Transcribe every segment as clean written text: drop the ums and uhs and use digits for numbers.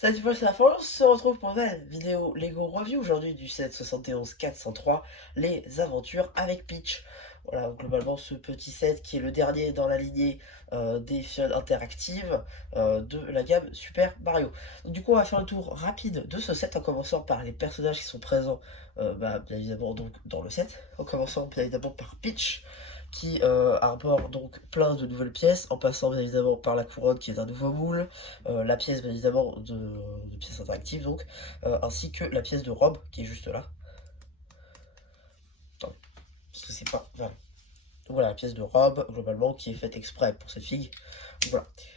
Salut Paul, c'est la France, on se retrouve pour une nouvelle vidéo Lego Review aujourd'hui du set 71 403, les aventures avec Peach. Voilà, globalement ce petit set qui est le dernier dans la lignée des fioles interactives de la gamme Super Mario. Donc, du coup on va faire le tour rapide de ce set en commençant par les personnages qui sont présents bien évidemment donc, dans le set, en commençant bien évidemment par Peach qui arbore donc plein de nouvelles pièces, en passant bien évidemment par la couronne qui est un nouveau moule, la pièce bien évidemment de pièces interactives donc, ainsi que la pièce de robe qui est juste là. Attendez, parce que c'est pas... Voilà. Donc voilà, la pièce de robe, globalement, qui est faite exprès pour cette fille. Donc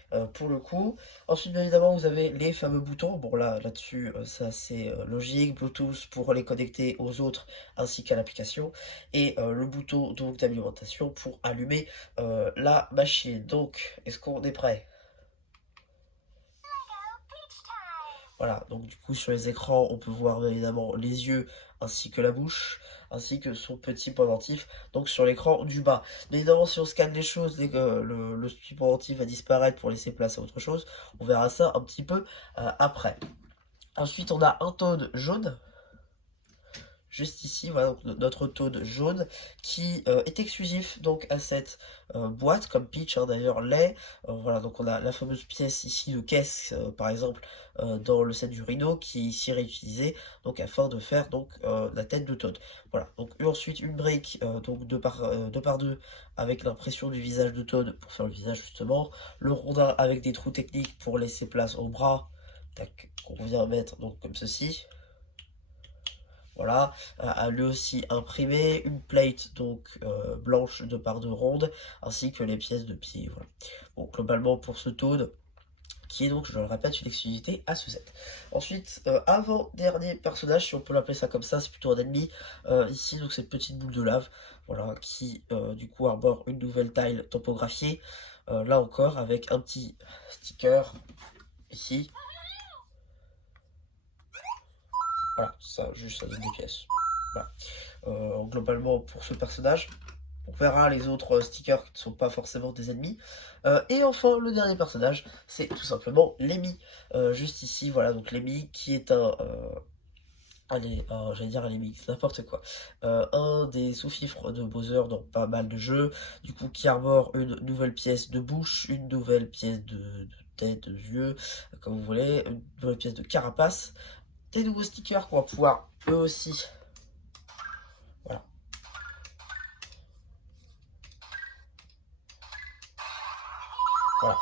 voilà, pour le coup. Ensuite, bien évidemment, vous avez les fameux boutons. Bon, là-dessus, ça c'est logique. Bluetooth pour les connecter aux autres, ainsi qu'à l'application. Et le bouton donc d'alimentation pour allumer la machine. Donc, est-ce qu'on est prêt? Voilà, donc du coup sur les écrans, on peut voir bien évidemment les yeux ainsi que la bouche, ainsi que son petit pendentif, donc sur l'écran du bas. Mais évidemment, si on scanne les choses, dès que le petit pendentif va disparaître pour laisser place à autre chose, on verra ça un petit peu après. Ensuite, on a un Toad jaune, juste ici, voilà donc notre Toad jaune qui est exclusif donc à cette boîte comme Peach d'ailleurs l'est. Voilà, donc on a la fameuse pièce ici de caisse par exemple dans le set du Rhino qui est ici réutilisée donc afin de faire donc la tête de Toad. Voilà, donc ensuite une brique donc 2 par 2 avec l'impression du visage de Toad pour faire le visage justement, le rondin avec des trous techniques pour laisser place au bras qu'on vient mettre donc comme ceci. Voilà, a lui aussi imprimé une plate donc blanche 2 par 2 ronde, ainsi que les pièces de pied. Voilà. Bon, globalement pour ce Toad, qui est donc, je le répète, une exclusivité à ce set. Ensuite, avant-dernier personnage, si on peut l'appeler ça comme ça, c'est plutôt un ennemi. Ici, donc cette petite boule de lave, voilà, qui du coup arbore une nouvelle tile topographiée. Là encore, avec un petit sticker ici. Voilà, ça, juste ça donne des pièces. Voilà. Globalement pour ce personnage. On verra les autres stickers qui ne sont pas forcément des ennemis. Et enfin, le dernier personnage, c'est tout simplement Lemmy. Juste ici, voilà, donc Lemmy qui est j'allais dire un Lemmy, c'est n'importe quoi. Un des sous-fifres de Bowser dans pas mal de jeux, du coup qui arbore une nouvelle pièce de bouche, une nouvelle pièce de tête, de yeux, comme vous voulez, une nouvelle pièce de carapace, des nouveaux stickers qu'on va pouvoir eux aussi. Voilà. Voilà.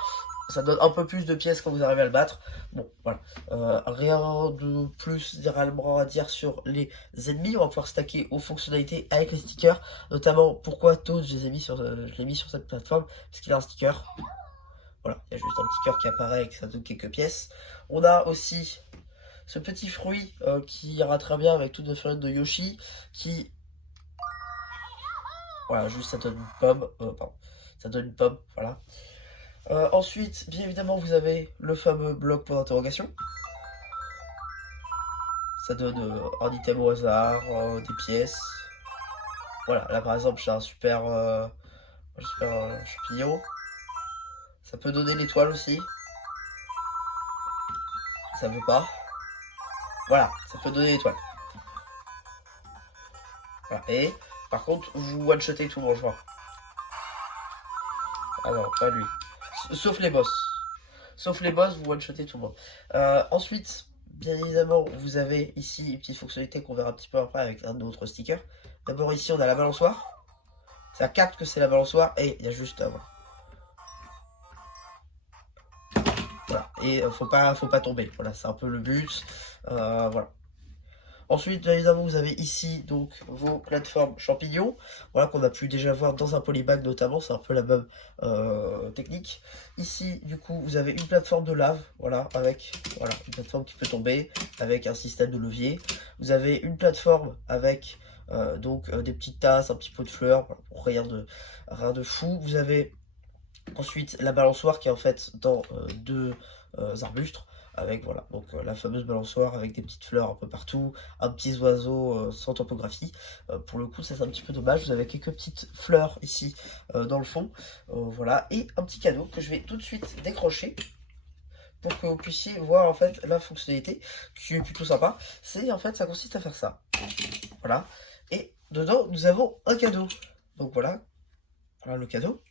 Ça donne un peu plus de pièces quand vous arrivez à le battre. Bon, voilà. Rien de plus réellement à dire sur les ennemis. On va pouvoir stacker aux fonctionnalités avec les stickers. Notamment, pourquoi Toad, je l'ai mis sur cette plateforme. Parce qu'il a un sticker. Voilà, il y a juste un sticker qui apparaît et que ça donne quelques pièces. On a aussi ce petit fruit qui ira très bien avec toutes les feuilles de Yoshi. Qui... Voilà, juste ça donne une pomme. Pardon. Ça donne une pomme, voilà. Ensuite, bien évidemment, vous avez le fameux bloc point d'interrogation. Ça donne un item au hasard, des pièces. Voilà, là par exemple, j'ai un super champignon. Ça peut donner l'étoile aussi. Ça veut pas. Voilà, ça peut donner l'étoile. Voilà. Et par contre, vous one-shotez tout le monde, je vois. Ah non, pas lui. Sauf les boss. Sauf les boss, vous one-shotez tout le monde. Ensuite, bien évidemment, vous avez ici une petite fonctionnalité qu'on verra un petit peu après avec un autre sticker. D'abord ici, on a la balançoire. Ça capte que c'est la balançoire et il y a juste à voir. Voilà, et faut pas tomber. Voilà, c'est un peu le but. Voilà. Ensuite, bien évidemment, vous avez ici donc vos plateformes champignons, voilà qu'on a pu déjà voir dans un polybag notamment, c'est un peu la même technique. Ici, du coup, vous avez une plateforme de lave, voilà, avec voilà une plateforme qui peut tomber, avec un système de levier. Vous avez une plateforme avec donc des petites tasses, un petit pot de fleurs, voilà, rien de fou. Vous avez ensuite la balançoire qui est en fait dans deux arbustes avec voilà donc la fameuse balançoire avec des petites fleurs un peu partout, un petit oiseau sans topographie. Pour le coup ça c'est un petit peu dommage, vous avez quelques petites fleurs ici dans le fond, voilà, et un petit cadeau que je vais tout de suite décrocher pour que vous puissiez voir en fait la fonctionnalité qui est plutôt sympa. C'est en fait, ça consiste à faire ça. Voilà. Et dedans, nous avons un cadeau. Donc voilà, voilà le cadeau.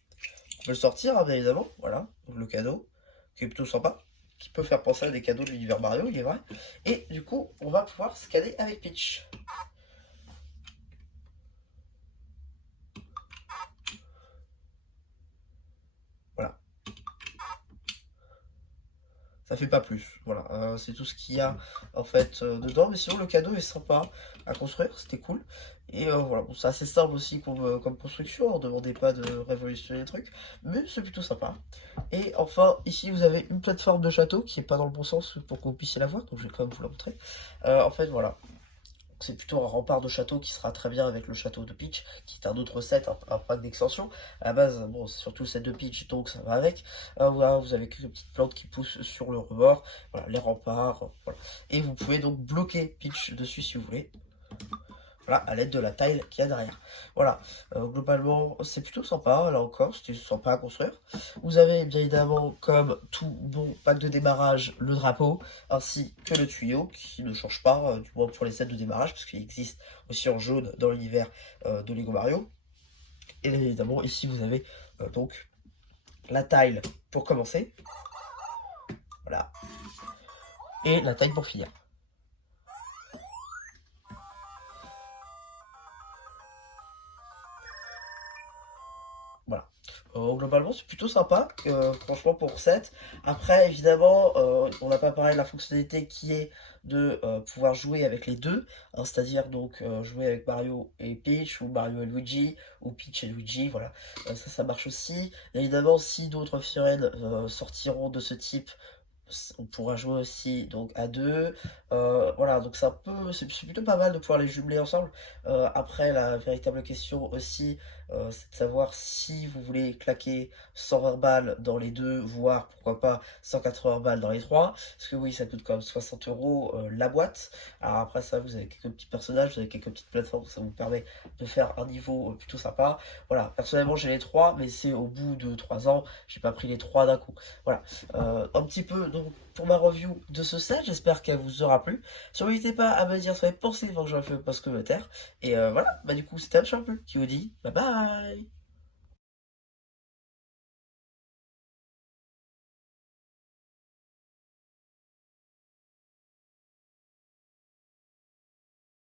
On peut le sortir, hein, bien évidemment. Voilà, donc le cadeau, qui est plutôt sympa, qui peut faire penser à des cadeaux de l'univers Mario, il est vrai. Et du coup, on va pouvoir scanner avec Peach. Voilà. Ça fait pas plus, voilà, c'est tout ce qu'il y a en fait dedans, mais sinon le cadeau est sympa à construire, c'était cool. Et voilà, bon, c'est assez simple aussi comme construction, on ne demandait pas de révolutionner les trucs, mais c'est plutôt sympa. Et enfin, ici vous avez une plateforme de château qui est pas dans le bon sens pour que vous puissiez la voir, donc je vais quand même vous la montrer. En fait, voilà, c'est plutôt un rempart de château qui sera très bien avec le château de Peach, qui est un autre set, un pack d'extension. À la base, bon, c'est surtout le set de Peach, donc ça va avec. Voilà, vous avez quelques petites plantes qui poussent sur le rebord, voilà, les remparts, voilà. Et vous pouvez donc bloquer Peach dessus si vous voulez. Voilà, à l'aide de la tile qu'il y a derrière. Voilà, globalement, c'est plutôt sympa, là encore, c'était sympa à construire. Vous avez bien évidemment, comme tout bon pack de démarrage, le drapeau, ainsi que le tuyau, qui ne change pas, du moins pour les sets de démarrage, parce qu'il existe aussi en jaune dans l'univers de Lego Mario. Et bien évidemment, ici vous avez donc la tile pour commencer, voilà, et la tile pour finir. Voilà. Globalement, c'est plutôt sympa, franchement, pour 7. Après, évidemment, on n'a pas parlé de la fonctionnalité qui est de pouvoir jouer avec les deux, hein, c'est-à-dire donc jouer avec Mario et Peach, ou Mario et Luigi, ou Peach et Luigi, voilà. Ça marche aussi. Évidemment, si d'autres sirènes sortiront de ce type, on pourra jouer aussi donc à deux. Voilà, donc c'est plutôt pas mal de pouvoir les jumeler ensemble. Après, la véritable question aussi, c'est de savoir si vous voulez claquer 120 balles dans les deux, voire pourquoi pas 180 balles dans les trois. Parce que oui, ça coûte quand même 60 € la boîte. Alors après ça, vous avez quelques petits personnages, vous avez quelques petites plateformes, ça vous permet de faire un niveau plutôt sympa. Voilà, personnellement j'ai les trois, mais c'est au bout de 3 ans, j'ai pas pris les trois d'un coup. Voilà, un petit peu donc pour ma review de ce set, j'espère qu'elle vous aura plu. Surtout n'hésitez pas à me dire ce que vous avez pensé avant que j'en fasse un post commentaire. Et voilà, bah du coup c'était un champion qui vous dit bye bye.